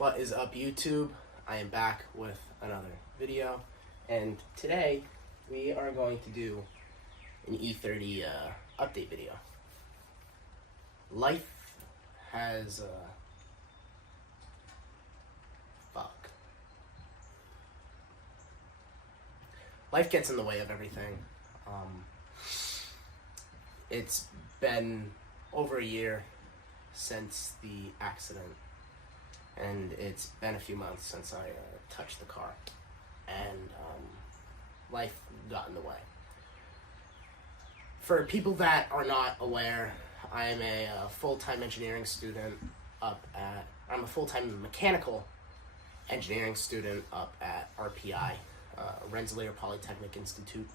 What is up, YouTube? I am back with another video, and today we are going to do an E30 update video. Life has life gets in the way of everything. It's been over a year since the accident, and it's been a few months since I touched the car, and life got in the way. For people that are not aware, I am a full-time engineering student I'm a full-time mechanical engineering student up at RPI, Rensselaer Polytechnic Institute.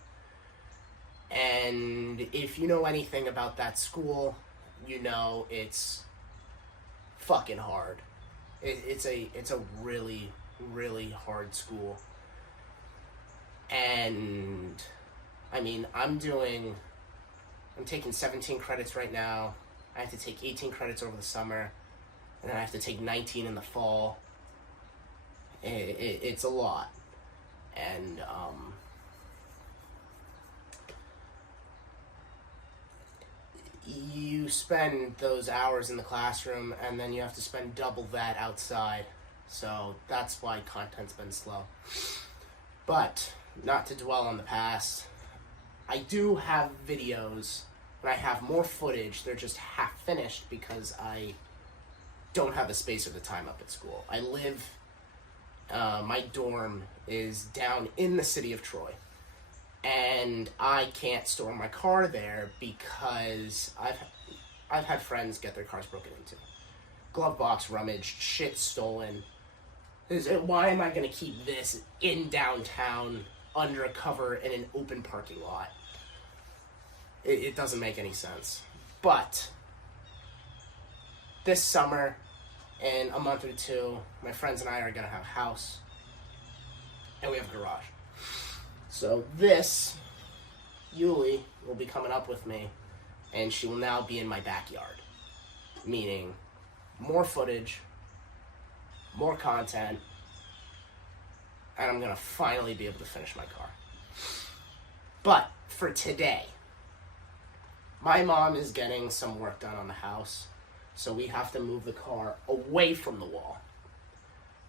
And if you know anything about that school, you know it's fucking hard. It's a really, really hard school. And I mean, I'm taking 17 credits right now. I have to take 18 credits over the summer, and then I have to take 19 in the fall. It's a lot. And you spend those hours in the classroom, and then you have to spend double that outside. So that's why content's been slow. But not to dwell on the past, I do have videos, and I have more footage. They're just half finished because I don't have the space or the time up at school. I live, my dorm is down in the city of Troy, and I can't store my car there because I've had friends get their cars broken into, glove box rummaged, shit stolen. Why am I going to keep this in downtown under a cover in an open parking lot? It doesn't make any sense. But this summer, in a month or two, my friends and I are going to have a house, and we have a garage. So this, Yuli, will be coming up with me, and she will now be in my backyard. Meaning, more footage, more content, and I'm gonna finally be able to finish my car. But for today, my mom is getting some work done on the house, so we have to move the car away from the wall.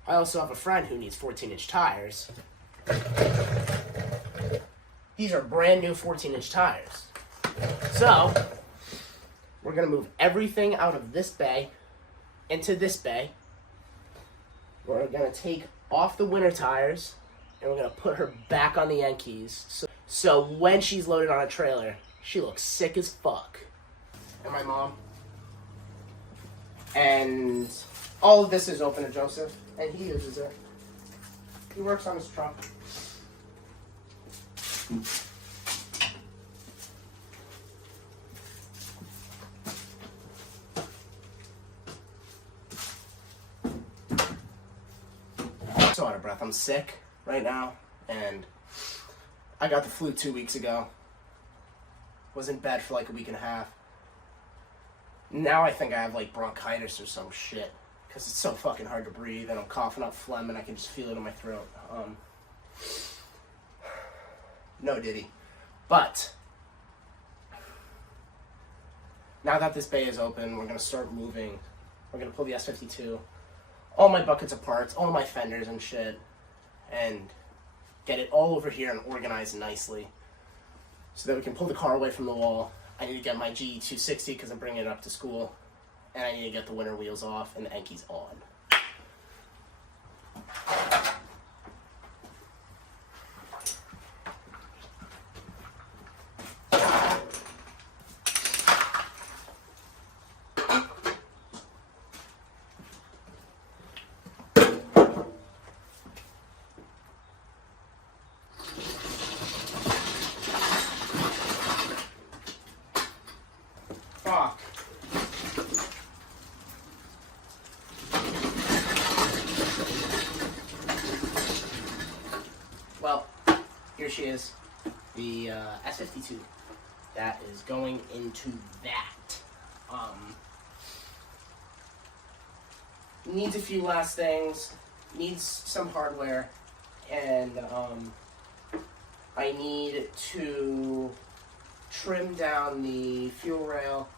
I also have a friend who needs 14-inch tires. These are brand new 14-inch tires. So, we're gonna move everything out of this bay into this bay. We're gonna take off the winter tires, and we're gonna put her back on the Yankees. So when she's loaded on a trailer, she looks sick as fuck. And my mom. And all of this is open to Joseph, and he uses it. He works on his truck. So out of breath. I'm sick right now, and I got the flu 2 weeks ago. Was in bed for like a week and a half. Now I think I have like bronchitis or some shit, because it's so fucking hard to breathe, and I'm coughing up phlegm, and I can just feel it in my throat. No diddy. But now that this bay is open, we're gonna start moving. We're gonna pull the S52, all my buckets of parts, all my fenders and shit, and get it all over here and organized nicely so that we can pull the car away from the wall. I need to get my GE260 because I'm bringing it up to school, and I need to get the winter wheels off and the Enki's on. Fuck. Well, here she is, the S52 that is going into that. needs a few last things, needs some hardware, and I need to trim down the fuel rail.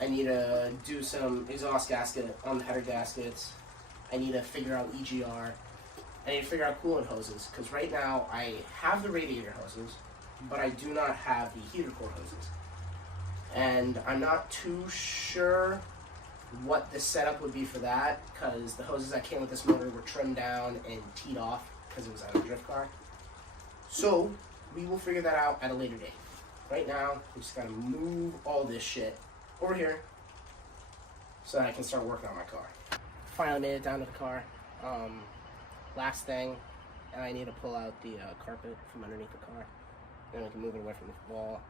I need to do some exhaust gasket on the header gaskets. I need to figure out EGR. I need to figure out coolant hoses, because right now I have the radiator hoses, but I do not have the heater core hoses. And I'm not too sure what the setup would be for that, because the hoses that came with this motor were trimmed down and teed off because it was on a drift car. So we will figure that out at a later date. Right now, we just gotta move all this shit over here so that I can start working on my car. Finally made it down to the car. Last thing, I need to pull out the carpet from underneath the car. Then we can move it away from the wall.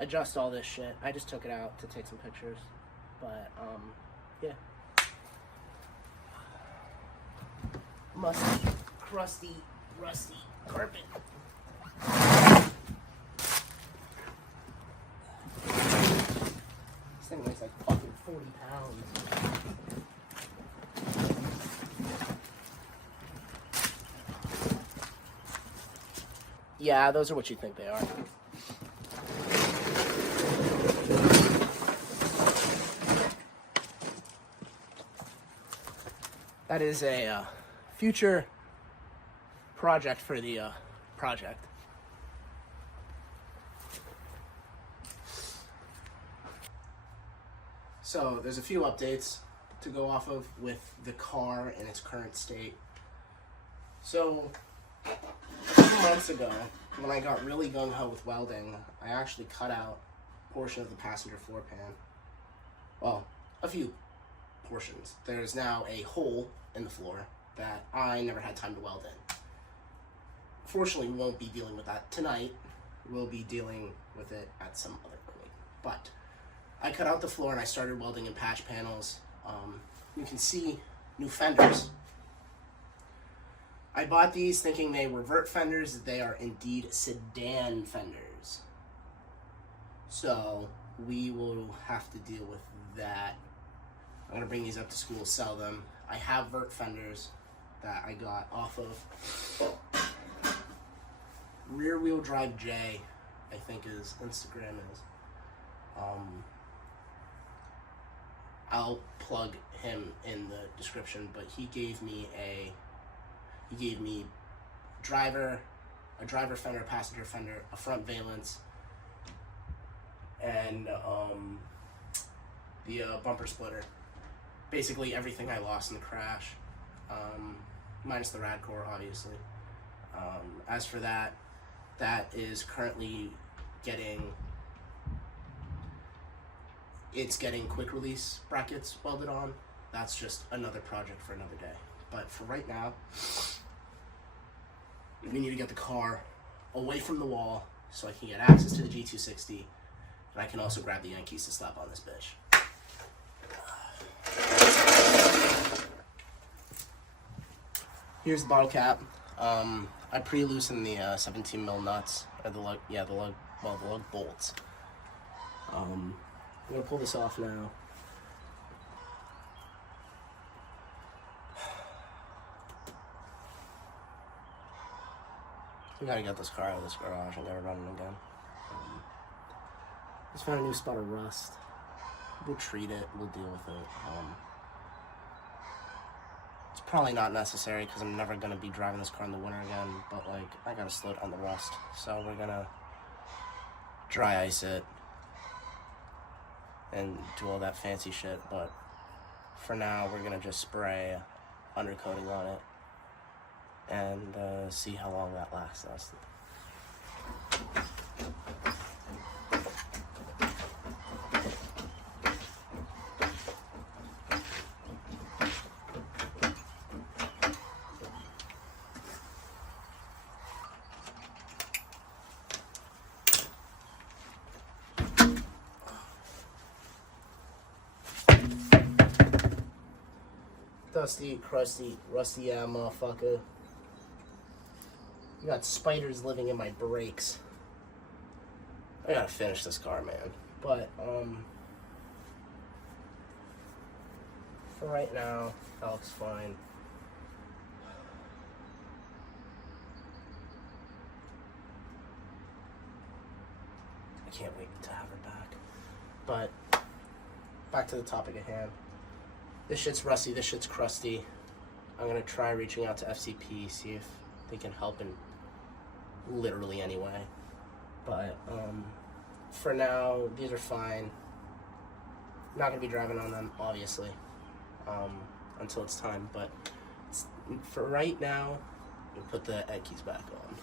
Adjust all this shit. I just took it out to take some pictures. But, yeah. Musty, crusty, rusty carpet. This thing weighs like fucking 40 pounds. Yeah, those are what you think they are. That is a future project for the project. So there's a few updates to go off of with the car in its current state. So a few months ago, when I got really gung-ho with welding, I actually cut out a portion of the passenger floor pan. Well, a few portions. There's now a hole in the floor that I never had time to weld in. Fortunately, we won't be dealing with that tonight. We'll be dealing with it at some other point. But I cut out the floor and I started welding in patch panels. You can see new fenders. I bought these thinking they were vert fenders. They are indeed sedan fenders. So we will have to deal with that. I'm gonna bring these up to school, sell them. I have vert fenders that I got off of Rear Wheel Drive J, I think his Instagram is. I'll plug him in the description, but he gave me a driver fender, a passenger fender, a front valence, and the bumper splitter. Basically everything I lost in the crash, minus the rad core, obviously. As for that is currently getting quick release brackets welded on. That's just another project for another day. But for right now, we need to get the car away from the wall so I can get access to the G260, and I can also grab the Yankees to slap on this bitch. Here's the bottle cap. I pre-loosened the 17 mil nuts, or the lug bolts. I'm gonna pull this off now. We gotta get this car out of this garage and get it running again. Just found a new spot of rust. We'll treat it, we'll deal with it. It's probably not necessary because I'm never gonna be driving this car in the winter again, but like, I gotta slow down the rust. So we're gonna dry ice it and do all that fancy shit, but for now we're gonna just spray undercoating on it and see how long that lasts us. Dusty, crusty, rusty ass motherfucker. You got spiders living in my brakes. I gotta finish this car, man. But, for right now, that looks fine. I can't wait to have her back. But back to the topic at hand. This shit's rusty, this shit's crusty. I'm gonna try reaching out to FCP, see if they can help in literally any way. But for now, these are fine. Not gonna be driving on them, obviously, until it's time. But for right now, we'll put the egg keys back on.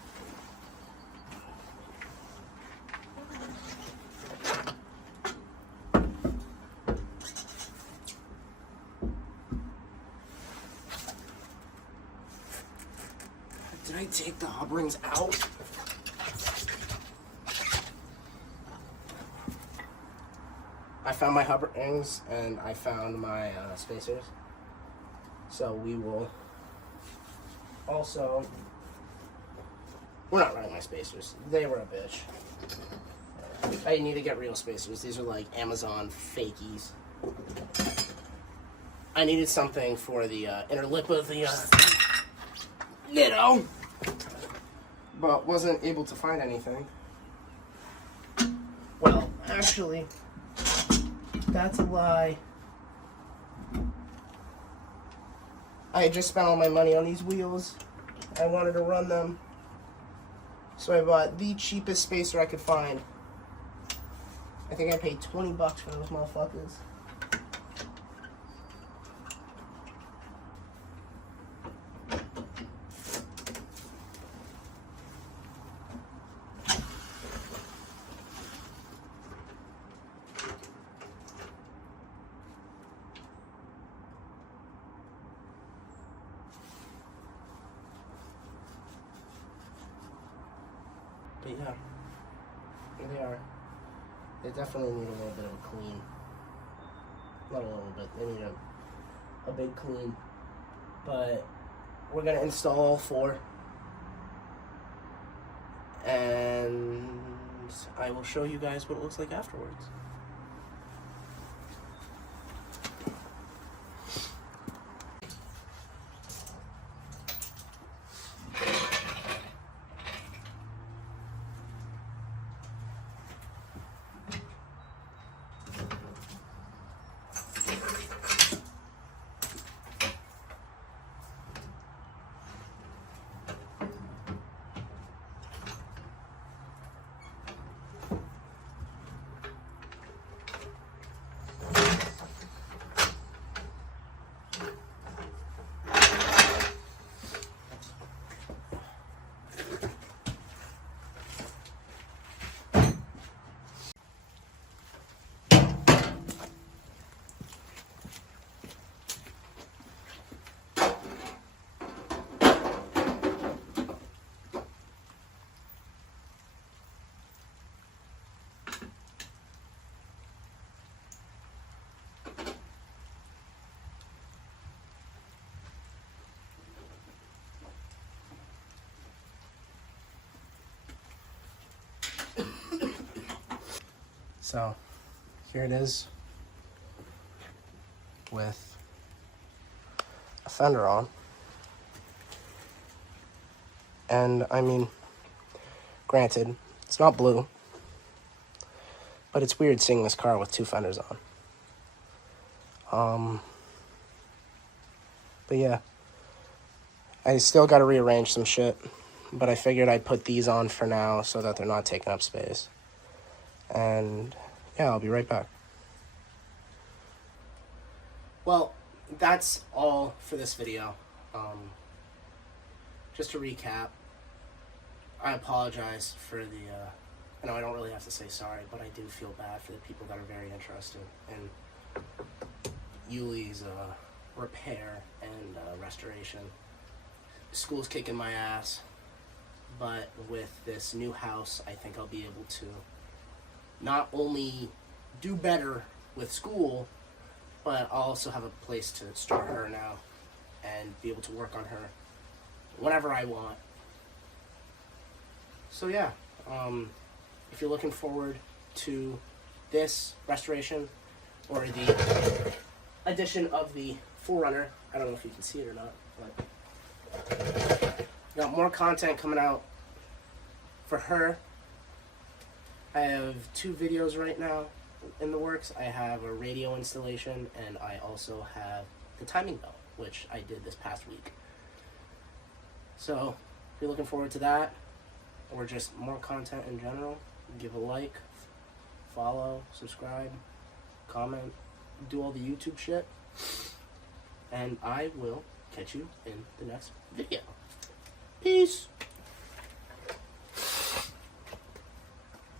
Did I take the hub rings out? I found my hub rings and I found my spacers. So we will also, we're not running my spacers. They were a bitch. I need to get real spacers. These are like Amazon fakies. I needed something for the inner lip of the Ditto, but wasn't able to find anything. Well, actually, that's a lie. I had just spent all my money on these wheels. I wanted to run them, so I bought the cheapest spacer I could find. I think I paid $20 for those motherfuckers. But yeah, here they are. They definitely need a little bit of a clean. Not a little bit, they need a big clean. But we're gonna install all four. And I will show you guys what it looks like afterwards. So here it is with a fender on. And I mean, granted, it's not blue, but it's weird seeing this car with two fenders on. But yeah, I still got to rearrange some shit, but I figured I'd put these on for now so that they're not taking up space. And yeah, I'll be right back. Well, that's all for this video. Just to recap, I apologize for the, I know I don't really have to say sorry, but I do feel bad for the people that are very interested in Yuli's repair and restoration. School's kicking my ass, but with this new house, I think I'll be able to not only do better with school, but I'll also have a place to store her now and be able to work on her whenever I want. So yeah, if you're looking forward to this restoration or the edition of the Forerunner. I don't know if you can see it or not, but got more content coming out for her. I have 2 videos right now in the works. I have a radio installation, and I also have the timing belt, which I did this past week. So, if you're looking forward to that, or just more content in general, give a like, follow, subscribe, comment, do all the YouTube shit, and I will catch you in the next video. Peace!